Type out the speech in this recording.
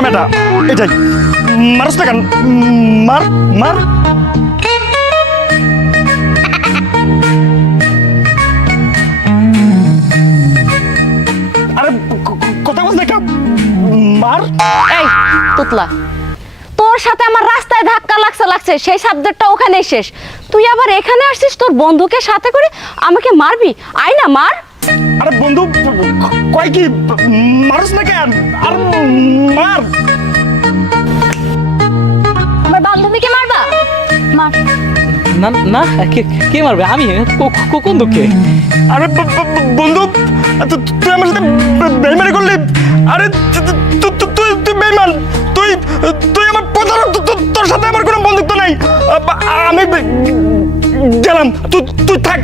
করতাম এটা, এটাই। মারস না কেন? মার মার। আরে কথা বলছ না কেন? মার। এই তুতলা, তোর সাথে আমার রাস্তায় ধাক্কা লাগছে সেই সাবজেক্টটা ওখানেই শেষ। তুই আবার এখানে আসছিস তোর বন্ধুকে সাথে করে আমাকে মারবি? আয় না মার। আরে বন্ধু কয় কি, মারস না কেন? আর মার। আমার বান্ধবীকে মারবা? মার। না না, কে মারবে? আমি? কোন দুঃখে? আরে বন্ধু, তুই আমার সাথে বেইমানি করলি। আরে তুই বেইমান, তুই আমার প্রতারক। তোর সাথে আমার কোনো বন্ধুত্ব নাই। আমি গেলাম, তুই থাক।